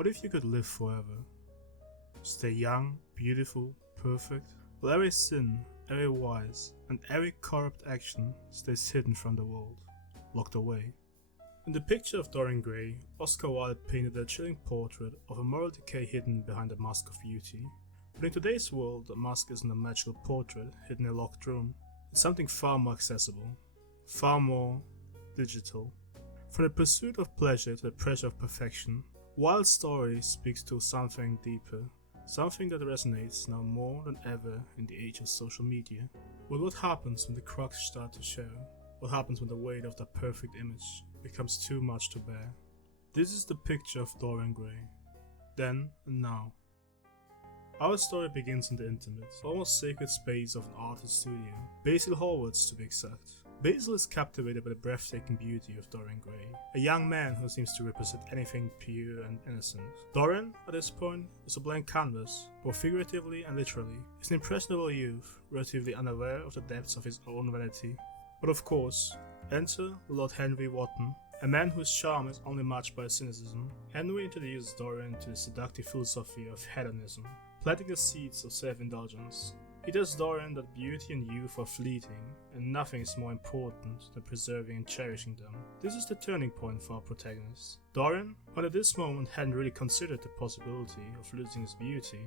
What if you could live forever? Stay young, beautiful, perfect, while every sin, every vice, and every corrupt action stays hidden from the world, locked away. In the picture of Dorian Gray, Oscar Wilde painted a chilling portrait of a moral decay hidden behind a mask of beauty. But in today's world, a mask isn't a magical portrait hidden in a locked room. It's something far more accessible, far more digital. From the pursuit of pleasure to the pressure of perfection, Wilde's story speaks to something deeper, something that resonates now more than ever in the age of social media. Well, what happens when the cracks start to show? What happens when the weight of that perfect image becomes too much to bear? This is the picture of Dorian Gray, then and now. Our story begins in the intimate, almost sacred space of an artist's studio, Basil Hallward's to be exact. Basil is captivated by the breathtaking beauty of Dorian Gray, a young man who seems to represent anything pure and innocent. Dorian, at this point, is a blank canvas, both figuratively and literally. He's an impressionable youth, relatively unaware of the depths of his own vanity. But of course, enter Lord Henry Wotton, a man whose charm is only matched by cynicism. Henry introduces Dorian to the seductive philosophy of hedonism, planting the seeds of self-indulgence. He tells Dorian that beauty and youth are fleeting, and nothing is more important than preserving and cherishing them. This is the turning point for our protagonist. Dorian, when at this moment hadn't really considered the possibility of losing his beauty,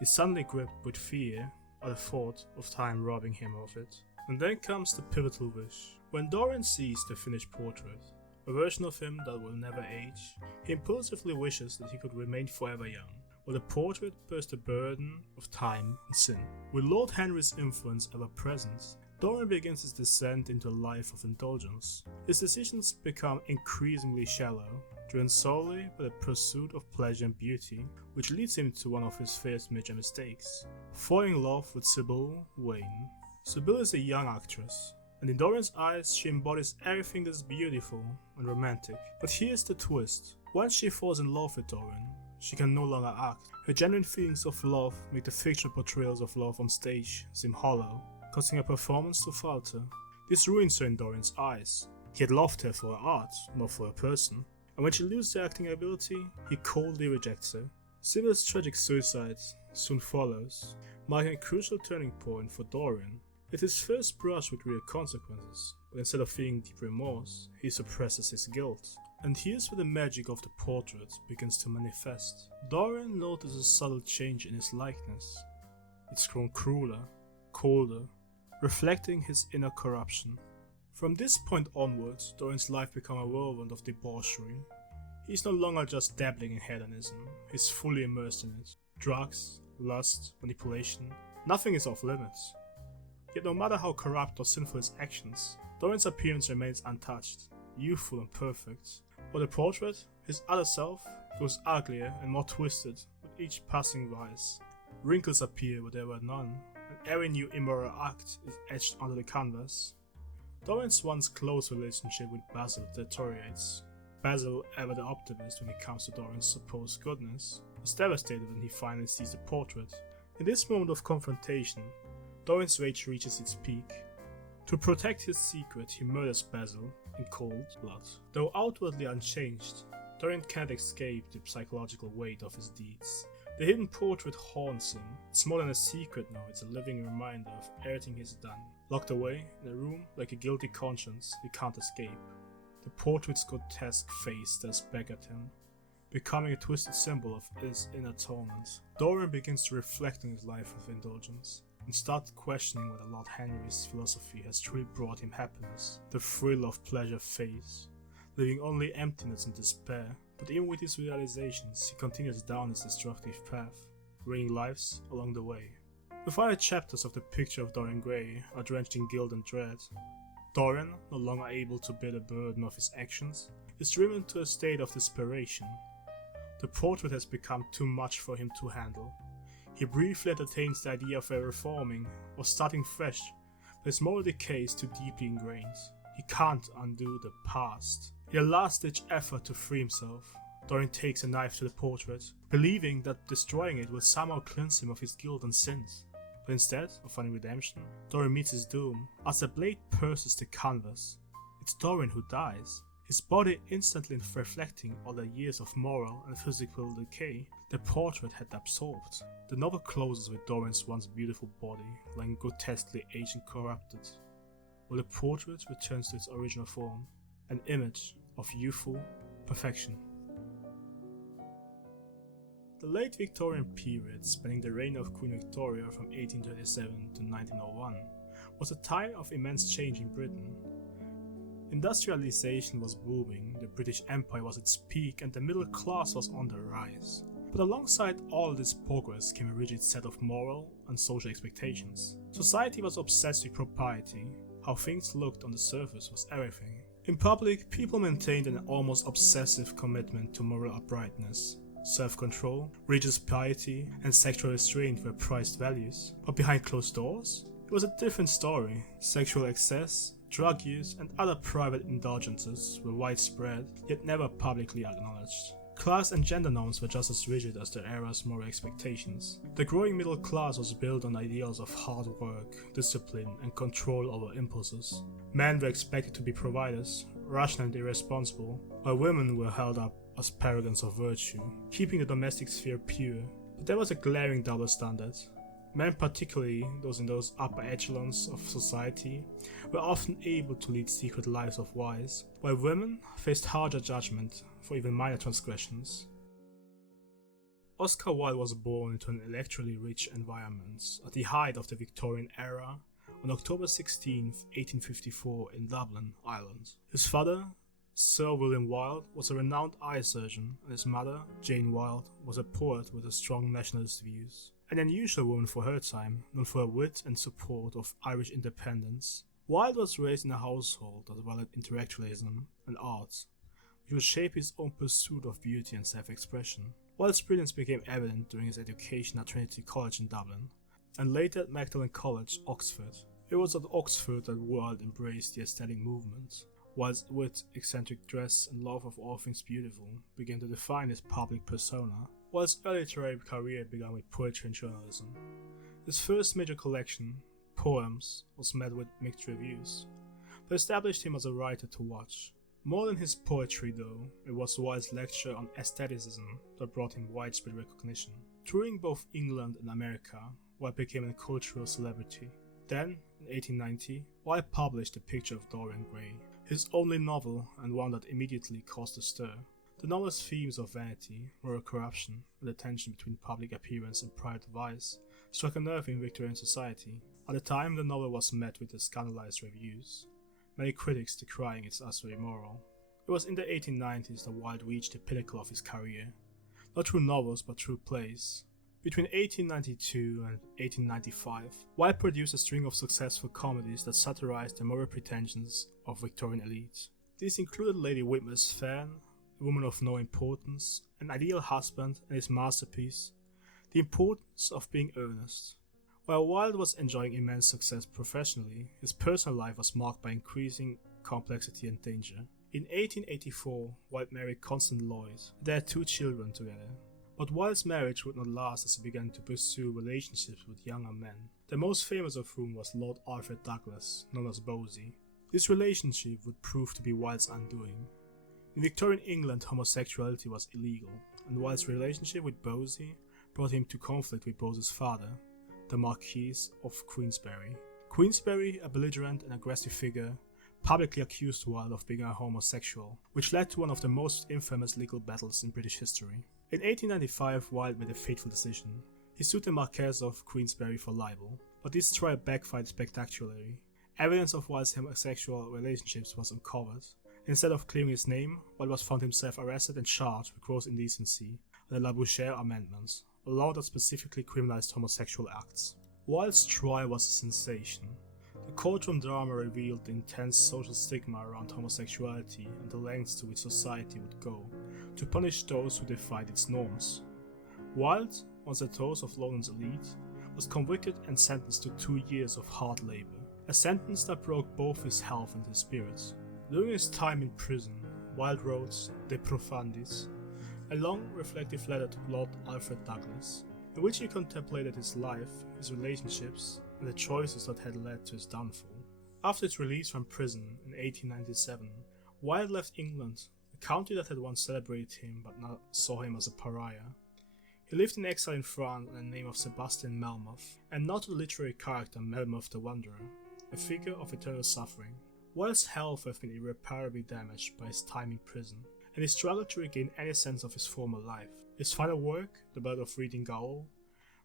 is suddenly gripped with fear at the thought of time robbing him of it. And then comes the pivotal wish. When Dorian sees the finished portrait, a version of him that will never age, he impulsively wishes that he could remain forever young, while the portrait bears the burden of time and sin. With Lord Henry's influence ever present, Dorian begins his descent into a life of indulgence. His decisions become increasingly shallow, driven solely by the pursuit of pleasure and beauty, which leads him to one of his first major mistakes: falling in love with Sybil Wayne. Sybil is a young actress, and in Dorian's eyes she embodies everything that is beautiful and romantic. But here's the twist: once she falls in love with Dorian, she can no longer act. Her genuine feelings of love make the fictional portrayals of love on stage seem hollow, causing her performance to falter. This ruins her in Dorian's eyes. He had loved her for her art, not for her person, and when she loses her acting ability, he coldly rejects her. Sybil's tragic suicide soon follows, marking a crucial turning point for Dorian. It's his first brush with real consequences, but instead of feeling deep remorse, he suppresses his guilt. And here's where the magic of the portrait begins to manifest. Dorian notices a subtle change in his likeness. It's grown crueler, colder, reflecting his inner corruption. From this point onwards, Dorian's life becomes a whirlwind of debauchery. He's no longer just dabbling in hedonism, he's fully immersed in it. Drugs, lust, manipulation, nothing is off limits. Yet no matter how corrupt or sinful his actions, Dorian's appearance remains untouched, youthful and perfect. While the portrait, his other self, grows uglier and more twisted with each passing vice. Wrinkles appear where there were none, and every new immoral act is etched onto the canvas. Dorian's once close relationship with Basil deteriorates. Basil, ever the optimist when it comes to Dorian's supposed goodness, is devastated when he finally sees the portrait. In this moment of confrontation, Dorian's rage reaches its peak. To protect his secret, he murders Basil in cold blood. Though outwardly unchanged, Dorian can't escape the psychological weight of his deeds. The hidden portrait haunts him. It's more than a secret now, it's a living reminder of everything he's done. Locked away in a room like a guilty conscience, he can't escape. The portrait's grotesque face stares back at him, becoming a twisted symbol of his inner torment. Dorian begins to reflect on his life of indulgence, and start questioning whether Lord Henry's philosophy has truly brought him happiness. The thrill of pleasure fades, leaving only emptiness and despair. But even with these realizations, he continues down his destructive path, ruining lives along the way. The final chapters of the picture of Dorian Gray are drenched in guilt and dread. Dorian, no longer able to bear the burden of his actions, is driven to a state of desperation. The portrait has become too much for him to handle. He briefly entertains the idea of reforming or starting fresh, but his moral decay is too deeply ingrained. He can't undo the past. In a last-ditch effort to free himself, Dorian takes a knife to the portrait, believing that destroying it will somehow cleanse him of his guilt and sins. But instead of finding redemption, Dorian meets his doom. As the blade pierces the canvas, it's Dorian who dies. His body instantly reflecting all the years of moral and physical decay the portrait had absorbed. The novel closes with Dorian's once beautiful body lying grotesquely aged and corrupted, while the portrait returns to its original form, an image of youthful perfection. The late Victorian period, spanning the reign of Queen Victoria from 1827 to 1901, was a time of immense change in Britain. Industrialization was booming, the British Empire was at its peak, and the middle class was on the rise. But alongside all this progress came a rigid set of moral and social expectations. Society was obsessed with propriety. How things looked on the surface was everything. In public, people maintained an almost obsessive commitment to moral uprightness. Self-control, religious piety, and sexual restraint were prized values. But behind closed doors, it was a different story. Sexual excess, drug use, and other private indulgences were widespread, yet never publicly acknowledged. Class and gender norms were just as rigid as their era's moral expectations. The growing middle class was built on ideals of hard work, discipline, and control over impulses. Men were expected to be providers, rational and irresponsible, while women were held up as paragons of virtue, keeping the domestic sphere pure. But there was a glaring double standard. Men, particularly those in those upper echelons of society, were often able to lead secret lives of vice, while women faced harsher judgment for even minor transgressions. Oscar Wilde was born into an electorally rich environment at the height of the Victorian era on October 16, 1854 in Dublin, Ireland. His father, Sir William Wilde, was a renowned eye surgeon, and his mother, Jane Wilde, was a poet with a strong nationalist views. An unusual woman for her time, known for her wit and support of Irish independence. Wilde was raised in a household that valued intellectualism and art, which would shape his own pursuit of beauty and self-expression. Wilde's brilliance became evident during his education at Trinity College in Dublin, and later at Magdalen College, Oxford. It was at Oxford that Wilde embraced the aesthetic movement. Wilde's wit, eccentric dress, and love of all things beautiful began to define his public persona. Wilde's early literary career began with poetry and journalism. His first major collection, Poems, was met with mixed reviews, but established him as a writer to watch. More than his poetry though, it was Wilde's lecture on aestheticism that brought him widespread recognition. Touring both England and America, Wilde became a cultural celebrity. Then, in 1890, Wilde published The Picture of Dorian Gray, his only novel and one that immediately caused a stir. The novel's themes of vanity, moral corruption, and the tension between public appearance and private vice struck a nerve in Victorian society. At the time, the novel was met with scandalized reviews, many critics decrying it as immoral. It was in the 1890s that Wilde reached the pinnacle of his career, not through novels but through plays. Between 1892 and 1895, Wilde produced a string of successful comedies that satirized the moral pretensions of Victorian elite. These included Lady Whitmer's Fan, A Woman of No Importance, An Ideal Husband, and his masterpiece, The Importance of Being Earnest. While Wilde was enjoying immense success professionally, his personal life was marked by increasing complexity and danger. In 1884, Wilde married Constance Lloyd. They had 2 children together. But Wilde's marriage would not last as he began to pursue relationships with younger men, the most famous of whom was Lord Alfred Douglas, known as Bosie. This relationship would prove to be Wilde's undoing. In Victorian England, homosexuality was illegal, and Wilde's relationship with Bosie brought him to conflict with Bosie's father, the Marquis of Queensberry. Queensberry, a belligerent and aggressive figure, publicly accused Wilde of being a homosexual, which led to one of the most infamous legal battles in British history. In 1895, Wilde made a fateful decision. He sued the Marquess of Queensberry for libel, but this trial backfired spectacularly. Evidence of Wilde's homosexual relationships was uncovered. Instead of clearing his name, Wilde was found himself arrested and charged with gross indecency and the La Bouchere Amendment, a law that specifically criminalized homosexual acts. Wilde's trial was a sensation. The courtroom drama revealed the intense social stigma around homosexuality and the lengths to which society would go to punish those who defied its norms. Wilde, once a toast of London's elite, was convicted and sentenced to 2 years of hard labor, a sentence that broke both his health and his spirits. During his time in prison, Wilde wrote De Profundis, a long, reflective letter to Lord Alfred Douglas, in which he contemplated his life, his relationships, and the choices that had led to his downfall. After his release from prison in 1897, Wilde left England, a country that had once celebrated him but now saw him as a pariah. He lived in exile in France under the name of Sebastian Melmoth, and not the literary character Melmoth the Wanderer, a figure of eternal suffering. Wilde's health had been irreparably damaged by his time in prison, and he struggled to regain any sense of his former life. His final work, The Ballad of Reading Gaol,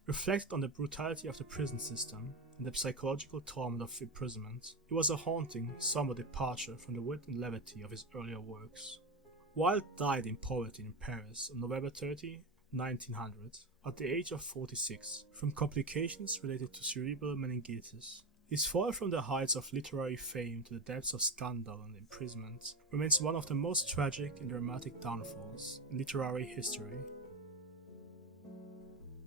reflected on the brutality of the prison system and the psychological torment of imprisonment. It was a haunting, somber departure from the wit and levity of his earlier works. Wilde died in poverty in Paris on November 30, 1900, at the age of 46, from complications related to cerebral meningitis. His fall from the heights of literary fame to the depths of scandal and imprisonment remains one of the most tragic and dramatic downfalls in literary history.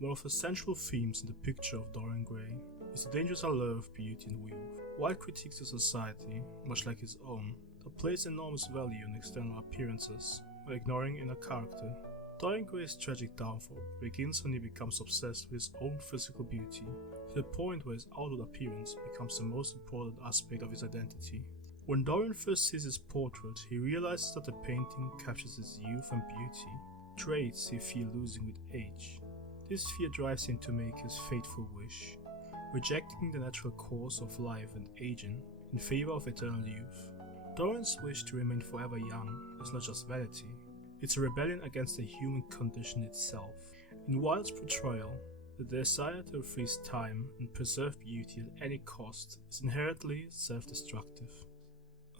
One of the central themes in the picture of Dorian Gray is the dangerous allure of beauty and wealth. Wilde critiques a society, much like his own, that places enormous value on external appearances while ignoring inner character. Dorian Gray's tragic downfall begins when he becomes obsessed with his own physical beauty, to the point where his outward appearance becomes the most important aspect of his identity. When Dorian first sees his portrait, he realizes that the painting captures his youth and beauty, traits he fears losing with age. This fear drives him to make his fateful wish, rejecting the natural course of life and aging in favor of eternal youth. Dorian's wish to remain forever young is not just vanity, it's a rebellion against the human condition itself. In Wilde's portrayal, the desire to freeze time and preserve beauty at any cost is inherently self-destructive.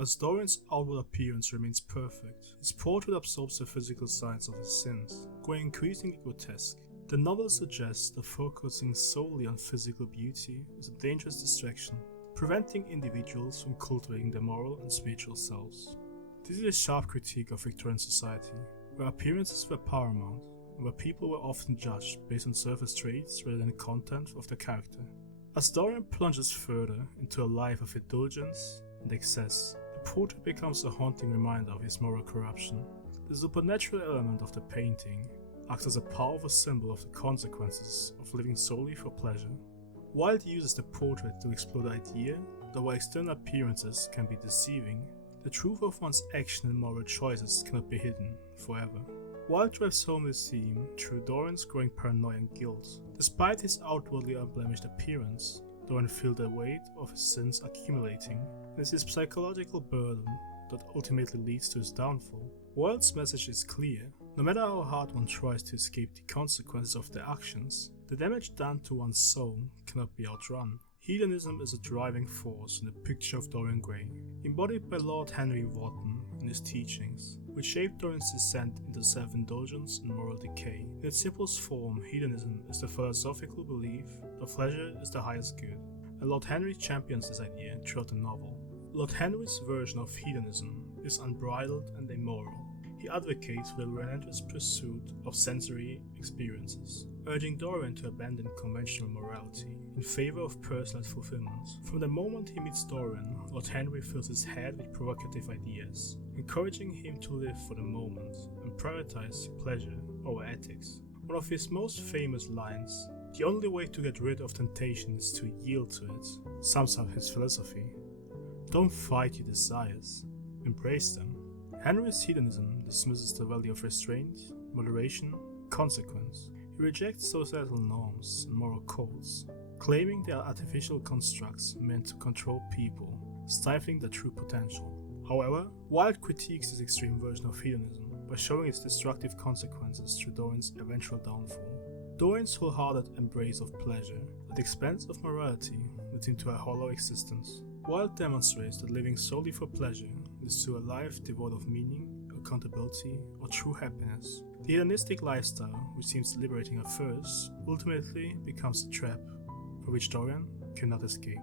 As Dorian's outward appearance remains perfect, his portrait absorbs the physical signs of his sins, growing increasingly grotesque. The novel suggests that focusing solely on physical beauty is a dangerous distraction, preventing individuals from cultivating their moral and spiritual selves. This is a sharp critique of Victorian society, where appearances were paramount, and where people were often judged based on surface traits rather than the content of their character. As Dorian plunges further into a life of indulgence and excess, the portrait becomes a haunting reminder of his moral corruption. The supernatural element of the painting acts as a powerful symbol of the consequences of living solely for pleasure. Wilde uses the portrait to explore the idea that while external appearances can be deceiving, the truth of one's action and moral choices cannot be hidden forever. Wilde drives home this theme through Dorian's growing paranoia and guilt. Despite his outwardly unblemished appearance, Dorian feels the weight of his sins accumulating, and it's his psychological burden that ultimately leads to his downfall. Wilde's message is clear. No matter how hard one tries to escape the consequences of their actions, the damage done to one's soul cannot be outrun. Hedonism is a driving force in the picture of Dorian Gray, embodied by Lord Henry Wotton in his teachings, which shaped Dorian's descent into self-indulgence and moral decay. In its simplest form, hedonism is the philosophical belief that pleasure is the highest good, and Lord Henry champions this idea throughout the novel. Lord Henry's version of hedonism is unbridled and immoral. He advocates for the relentless pursuit of sensory experiences, urging Dorian to abandon conventional morality in favor of personal fulfillment. From the moment he meets Dorian, Lord Henry fills his head with provocative ideas, encouraging him to live for the moment and prioritize pleasure over ethics. One of his most famous lines, "The only way to get rid of temptation is to yield to it," sums up his philosophy. Don't fight your desires, embrace them. Henry's hedonism dismisses the value of restraint, moderation, consequence. He rejects societal norms and moral codes, claiming they are artificial constructs meant to control people, stifling their true potential. However, Wilde critiques this extreme version of hedonism by showing its destructive consequences through Dorian's eventual downfall. Dorian's wholehearted embrace of pleasure at the expense of morality leads into a hollow existence. Wilde demonstrates that living solely for pleasure leads to a life devoid of meaning, accountability, or true happiness. The hedonistic lifestyle, which seems liberating at first, ultimately becomes a trap for which Dorian cannot escape.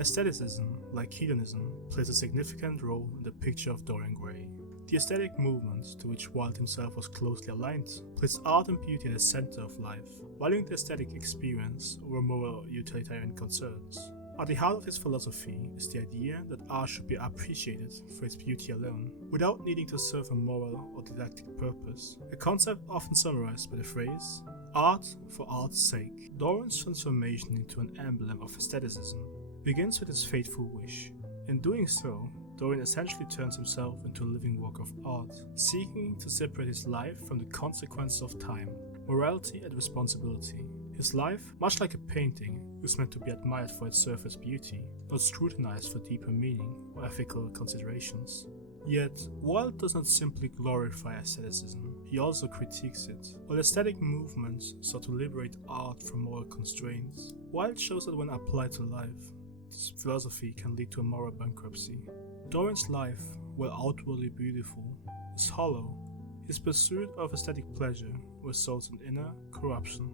Aestheticism, like hedonism, plays a significant role in the picture of Dorian Gray. The aesthetic movement, to which Wilde himself was closely aligned, placed art and beauty at the center of life, valuing the aesthetic experience over moral or utilitarian concerns. At the heart of his philosophy is the idea that art should be appreciated for its beauty alone, without needing to serve a moral or didactic purpose, a concept often summarized by the phrase, "art for art's sake." Dorian's transformation into an emblem of aestheticism begins with his fateful wish. In doing so, Dorian essentially turns himself into a living work of art, seeking to separate his life from the consequences of time, morality and responsibility. His life, much like a painting, is meant to be admired for its surface beauty, not scrutinized for deeper meaning or ethical considerations. Yet, Wilde does not simply glorify aestheticism, he also critiques it. While aesthetic movements sought to liberate art from moral constraints, Wilde shows that when applied to life, this philosophy can lead to a moral bankruptcy. Dorian's life, while outwardly beautiful, is hollow. His pursuit of aesthetic pleasure results in inner corruption.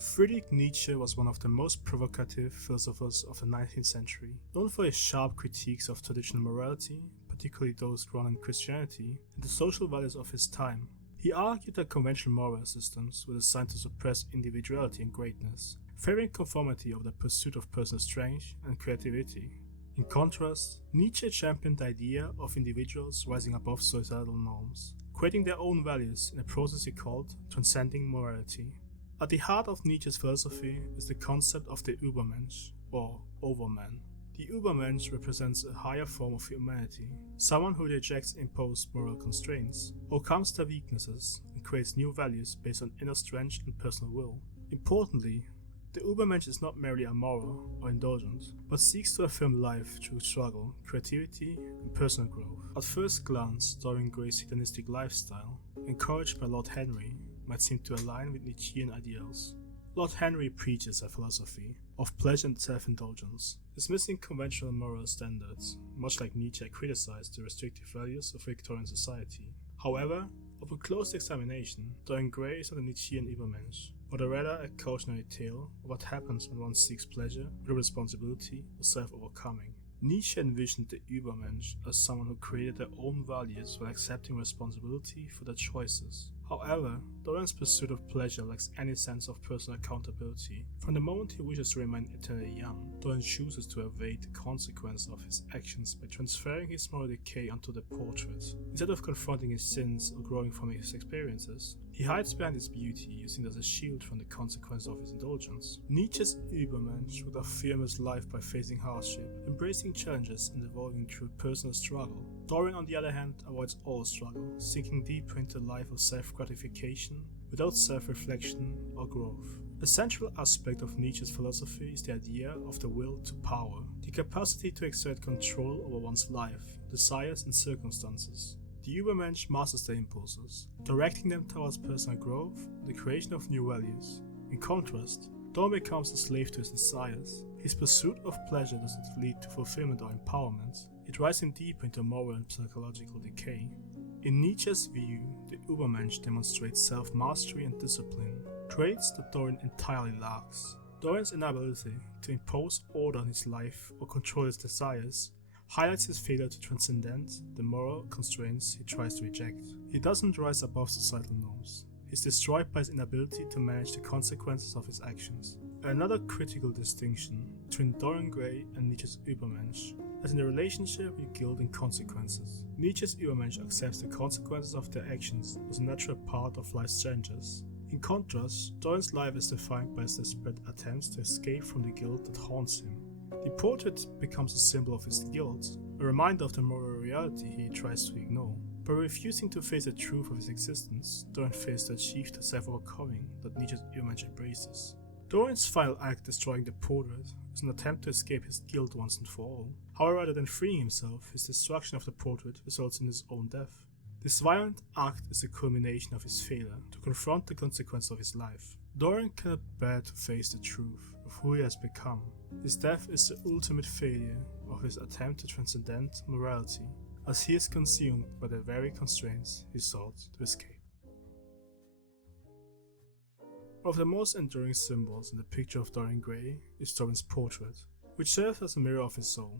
Friedrich Nietzsche was one of the most provocative philosophers of the 19th century, known for his sharp critiques of traditional morality, particularly those grounded in Christianity, and the social values of his time. He argued that conventional moral systems were designed to suppress individuality and greatness, favoring conformity over the pursuit of personal strength and creativity. In contrast, Nietzsche championed the idea of individuals rising above societal norms, creating their own values in a process he called transcending morality. At the heart of Nietzsche's philosophy is the concept of the Übermensch, or overman. The Übermensch represents a higher form of humanity, someone who rejects imposed moral constraints, overcomes their weaknesses, and creates new values based on inner strength and personal will. Importantly, the Übermensch is not merely amoral or indulgent, but seeks to affirm life through struggle, creativity, and personal growth. At first glance, Dorian Gray's hedonistic lifestyle, encouraged by Lord Henry, might seem to align with Nietzschean ideals. Lord Henry preaches a philosophy of pleasure and self-indulgence, dismissing conventional moral standards, much like Nietzsche criticized the restrictive values of Victorian society. However, upon close examination, Dorian Gray is not a Nietzschean Übermensch, but rather a cautionary tale of what happens when one seeks pleasure without responsibility or self-overcoming. Nietzsche envisioned the Übermensch as someone who created their own values while accepting responsibility for their choices. However, Dorian's pursuit of pleasure lacks any sense of personal accountability. From the moment he wishes to remain eternally young, Dorian chooses to evade the consequence of his actions by transferring his moral decay onto the portrait. Instead of confronting his sins or growing from his experiences, he hides behind his beauty, using it as a shield from the consequences of his indulgence. Nietzsche's Übermensch would affirm his life by facing hardship, embracing challenges and evolving through personal struggle. Dorian, on the other hand, avoids all struggle, sinking deeper into a life of self-gratification without self-reflection or growth. A central aspect of Nietzsche's philosophy is the idea of the will to power, the capacity to exert control over one's life, desires and circumstances. The Übermensch masters their impulses, directing them towards personal growth and the creation of new values. In contrast, Dorian becomes a slave to his desires. His pursuit of pleasure does not lead to fulfillment or empowerment, it drives him deeper into moral and psychological decay. In Nietzsche's view, the Übermensch demonstrates self-mastery and discipline, traits that Dorian entirely lacks. Dorian's inability to impose order on his life or control his desires highlights his failure to transcend the moral constraints he tries to reject. He doesn't rise above societal norms. He is destroyed by his inability to manage the consequences of his actions. Another critical distinction between Dorian Gray and Nietzsche's Übermensch lies in the relationship with guilt and consequences. Nietzsche's Übermensch accepts the consequences of their actions as a natural part of life's challenges. In contrast, Dorian's life is defined by his desperate attempts to escape from the guilt that haunts him. The portrait becomes a symbol of his guilt, a reminder of the moral reality he tries to ignore. By refusing to face the truth of his existence, Dorian fails to achieve the self-overcoming that Nietzsche's Übermensch embraces. Dorian's final act, destroying the portrait, is an attempt to escape his guilt once and for all. However, rather than freeing himself, his destruction of the portrait results in his own death. This violent act is the culmination of his failure to confront the consequences of his life. Dorian cannot bear to face the truth of who he has become. His death is the ultimate failure of his attempt to transcend morality, as he is consumed by the very constraints he sought to escape. One of the most enduring symbols in the picture of Dorian Gray is Dorian's portrait, which serves as a mirror of his soul.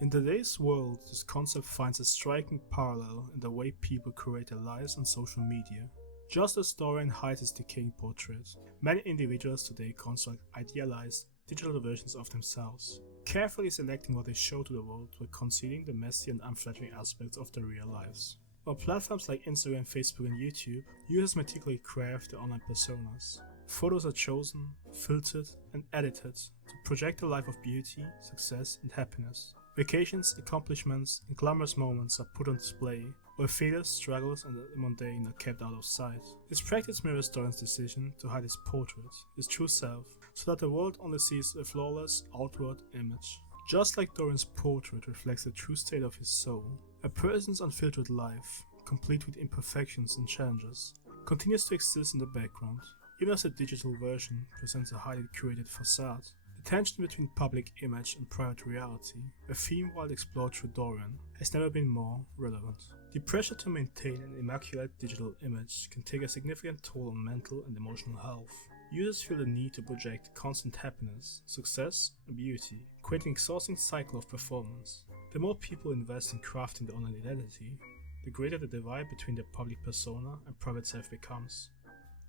In today's world, this concept finds a striking parallel in the way people create their lives on social media. Just as Dorian hides his decaying portrait, many individuals today construct idealized digital versions of themselves, carefully selecting what they show to the world while concealing the messy and unflattering aspects of their real lives. On platforms like Instagram, Facebook and YouTube, users meticulously craft their online personas, Photos are chosen, filtered, and edited to project a life of beauty, success, and happiness. Vacations, accomplishments, and glamorous moments are put on display, while failures, struggles, and the mundane are kept out of sight. This practice mirrors Dorian's decision to hide his portrait, his true self, so that the world only sees a flawless, outward image. Just like Dorian's portrait reflects the true state of his soul, a person's unfiltered life, complete with imperfections and challenges, continues to exist in the background, even as the digital version presents a highly curated facade. The tension between public image and private reality, a theme Wilde explored through Dorian, has never been more relevant. The pressure to maintain an immaculate digital image can take a significant toll on mental and emotional health. Users feel the need to project constant happiness, success, and beauty, creating an exhausting cycle of performance. The more people invest in crafting their online identity, the greater the divide between their public persona and private self becomes.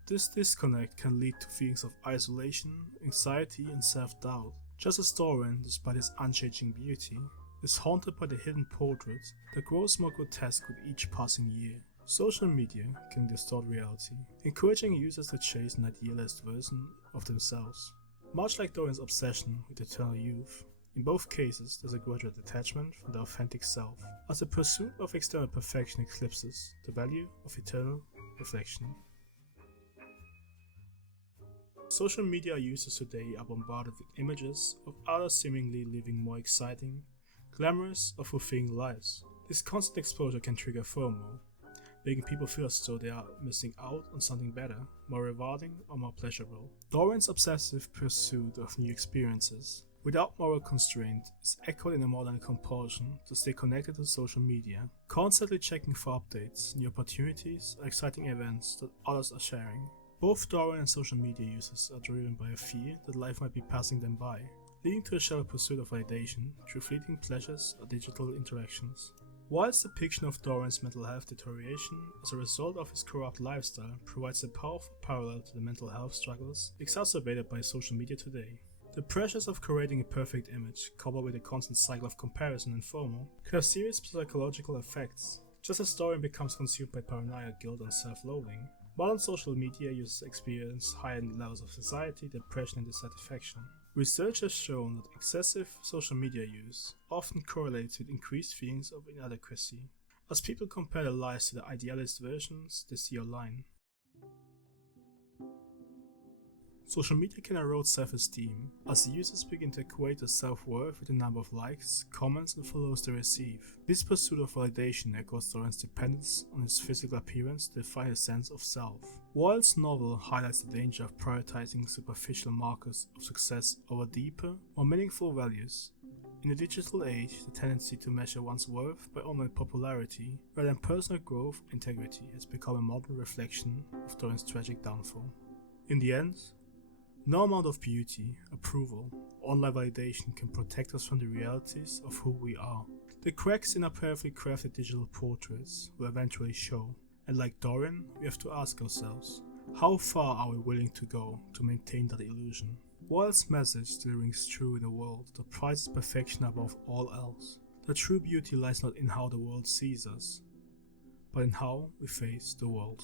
This disconnect can lead to feelings of isolation, anxiety, and self-doubt, just as Dorian, despite his unchanging beauty, is haunted by the hidden portrait that grows more grotesque with each passing year. Social media can distort reality, encouraging users to chase an idealized version of themselves. Much like Dorian's obsession with eternal youth, in both cases there's a gradual detachment from the authentic self, as the pursuit of external perfection eclipses the value of eternal reflection. Social media users today are bombarded with images of others seemingly living more exciting, glamorous, or fulfilling lives. This constant exposure can trigger FOMO, making people feel as though they are missing out on something better, more rewarding, or more pleasurable. Dorian's obsessive pursuit of new experiences, without moral constraint, is echoed in a modern compulsion to stay connected to social media, constantly checking for updates, new opportunities, or exciting events that others are sharing. Both Dorian and social media users are driven by a fear that life might be passing them by, leading to a shallow pursuit of validation through fleeting pleasures or digital interactions. Wilde's depiction of Dorian's mental health deterioration as a result of his corrupt lifestyle provides a powerful parallel to the mental health struggles exacerbated by social media today. The pressures of creating a perfect image, coupled with a constant cycle of comparison and FOMO, can have serious psychological effects. Just as Dorian becomes consumed by paranoia, guilt, and self-loathing, modern social media users experience heightened levels of anxiety, depression, and dissatisfaction. Research has shown that excessive social media use often correlates with increased feelings of inadequacy, as people compare their lives to the idealized versions they see online. Social media can erode self-esteem, as users begin to equate their self-worth with the number of likes, comments, and follows they receive. This pursuit of validation echoes Dorian's dependence on his physical appearance to define a sense of self. Wilde's novel highlights the danger of prioritizing superficial markers of success over deeper, more meaningful values. In the digital age, the tendency to measure one's worth by online popularity rather than personal growth and integrity has become a modern reflection of Dorian's tragic downfall. In the end, no amount of beauty, approval, or online validation can protect us from the realities of who we are. The cracks in our perfectly crafted digital portraits will eventually show, and like Dorian, we have to ask ourselves, how far are we willing to go to maintain that illusion? Wilde's message still rings true in a world that prizes perfection above all else. The true beauty lies not in how the world sees us, but in how we face the world.